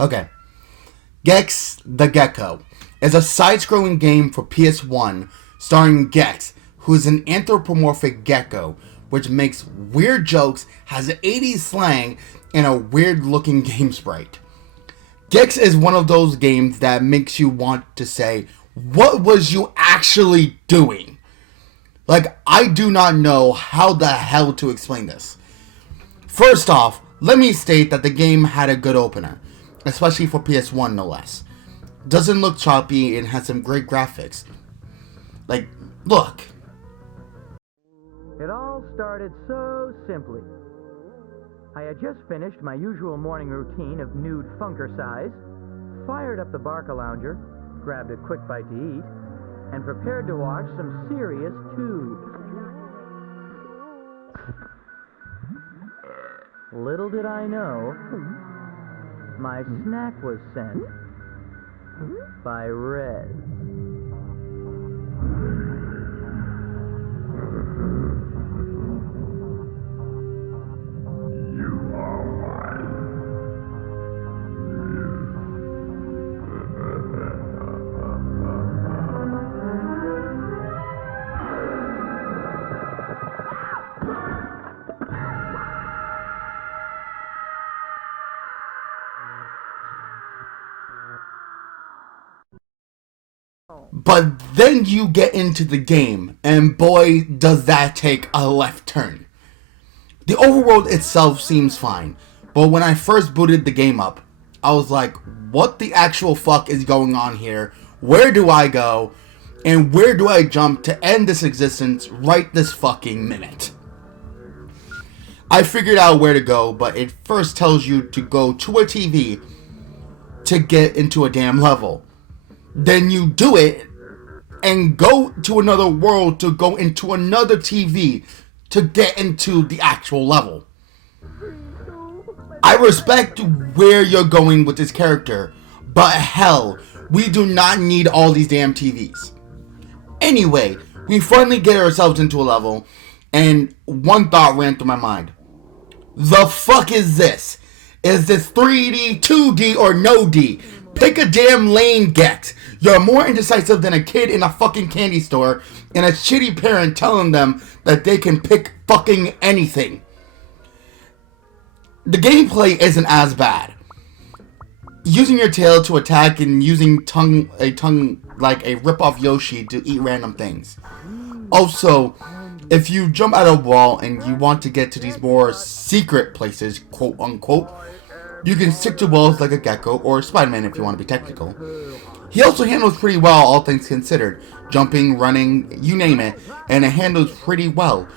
Okay. Gex the Gecko is a side-scrolling game for PS1 starring Gex, who is an anthropomorphic gecko which makes weird jokes, has 80s slang, and a weird-looking game sprite. Gex is one of those games that makes you want to say, what was you actually doing? Like, I do not know how the hell to explain this. First off, let me state that the game had a good opener, especially for PS1 no less. Doesn't look choppy and has some great graphics. Like, look. It all started so simply. I had just finished my usual morning routine of nude funkercise, fired up the Barca Lounger, grabbed a quick bite to eat, and prepared to watch some serious tubes. Little did I know, my snack was sent by Rez. But then you get into the game, and boy, does that take a left turn. The overworld itself seems fine, but when I first booted the game up, I was like, what the actual fuck is going on here? Where do I go? And where do I jump to end this existence right this fucking minute? I figured out where to go, but it first tells you to go to a TV to get into a damn level. Then you do it and go to another world to go into another TV to get into the actual level. I respect where you're going with this character, but hell, we do not need all these damn TVs. Anyway, we finally get ourselves into a level, and one thought ran through my mind. The fuck is this? Is this 3D, 2D, or no D? Pick a damn lane, Gex. You're more indecisive than a kid in a fucking candy store and a shitty parent telling them that they can pick fucking anything. The gameplay isn't as bad. Using your tail to attack and using a tongue like a rip-off Yoshi to eat random things. Also, if you jump out of a wall and you want to get to these more secret places, quote unquote, you can stick to walls like a gecko or Spider-Man if you want to be technical. He also handles pretty well, all things considered. Jumping, running, you name it, and it handles pretty well.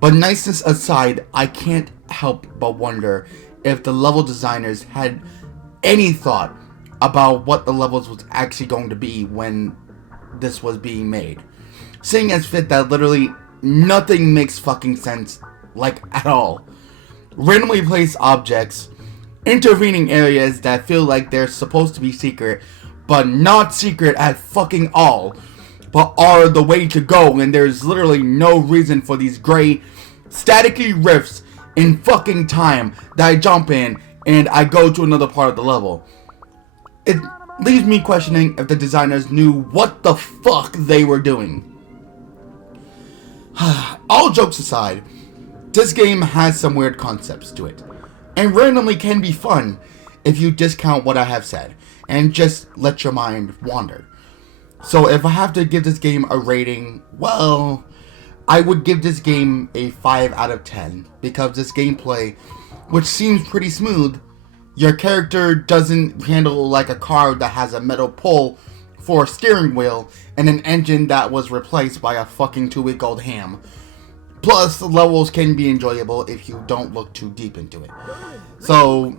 But niceness aside, I can't help but wonder if the level designers had any thought about what the levels was actually going to be when this was being made. Seeing as fit that literally nothing makes fucking sense, like at all. Randomly placed objects, intervening areas that feel like they're supposed to be secret, but not secret at fucking all, but are the way to go, and there's literally no reason for these gray, staticky rifts in fucking time that I jump in and I go to another part of the level. It leaves me questioning if the designers knew what the fuck they were doing. All jokes aside, this game has some weird concepts to it, and randomly can be fun if you discount what I have said and just let your mind wander. So if I have to give this game a rating, well, I would give this game a 5 out of 10 because this gameplay, which seems pretty smooth, your character doesn't handle like a car that has a metal pole for a steering wheel and an engine that was replaced by a fucking 2-week-old ham. Plus, the levels can be enjoyable if you don't look too deep into it. So,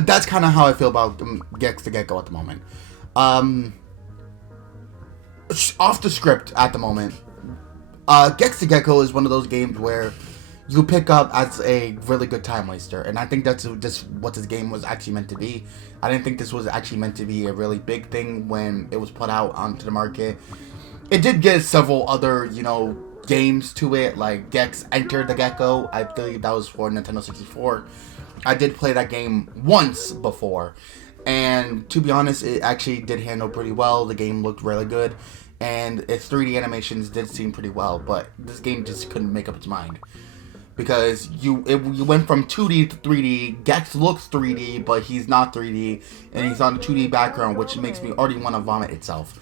that's kind of how I feel about Gex the Gecko at the moment. Off the script at the moment, Gex the Gecko is one of those games where you pick up as a really good time waster, and I think that's just what this game was actually meant to be. I didn't think this was actually meant to be a really big thing when it was put out onto the market. It did get several other, games to it, like Gex Enter the Gecko. I believe that was for Nintendo 64. I did play that game once before, And to be honest, it actually did handle pretty well. The game looked really good, and its 3D animations did seem pretty well. But this game just couldn't make up its mind, because you went from 2D to 3D. Gex looks 3D, but he's not 3D, and he's on a 2D background, which makes me already want to vomit itself.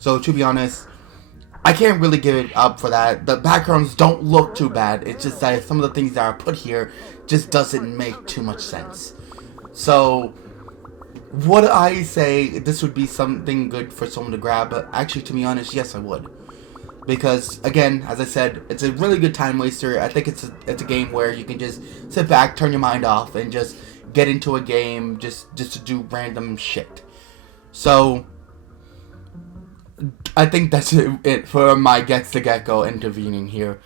So to be honest, I can't really give it up for that. The backgrounds don't look too bad. It's just that some of the things that are put here just doesn't make too much sense. So would I say this would be something good for someone to grab? But actually, to be honest, yes, I would. Because, again, as I said, it's a really good time waster. I think it's a game where you can just sit back, turn your mind off, and just get into a game just to do random shit. So I think that's it for my Gex the Gecko intervening here.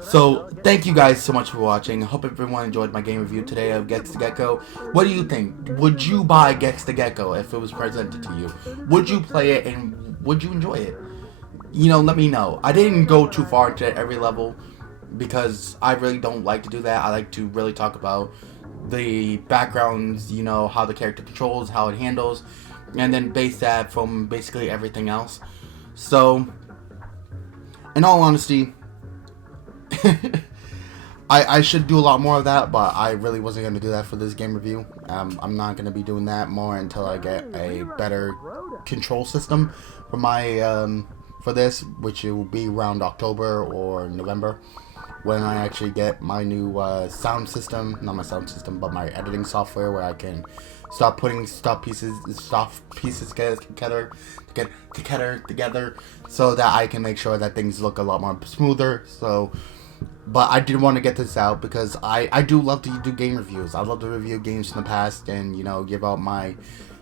So, thank you guys so much for watching. I hope everyone enjoyed my game review today of Gex the Gecko. What do you think? Would you buy Gex the Gecko if it was presented to you? Would you play it, and would you enjoy it? You know, let me know. I didn't go too far into every level, because I really don't like to do that. I like to really talk about the backgrounds, you know, how the character controls, how it handles, and then base that from basically everything else. So, in all honesty, I should do a lot more of that, but I really wasn't going to do that for this game review. I'm not going to be doing that more until I get a better control system for my for this, which will be around October or November, when I actually get my new sound system. Not my sound system, but my editing software, where I can start putting soft pieces together, so that I can make sure that things look a lot more smoother. So, but I did want to get this out because I do love to do game reviews. I love to review games from the past and, you know, give out my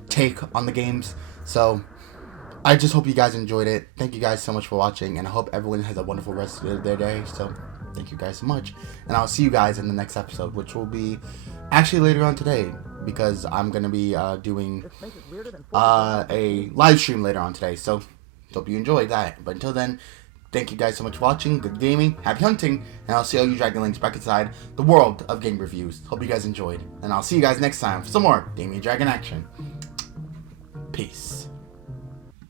take on the games. So I just hope you guys enjoyed it. Thank you guys so much for watching, and I hope everyone has a wonderful rest of their day. So thank you guys so much, and I'll see you guys in the next episode, which will be actually later on today, because I'm going to be doing a live stream later on today. So hope you enjoyed that. But until then, thank you guys so much for watching. Good gaming, happy hunting, and I'll see all you Dragon Links back inside the world of game reviews. Hope you guys enjoyed, and I'll see you guys next time for some more D.Dragon action. Peace.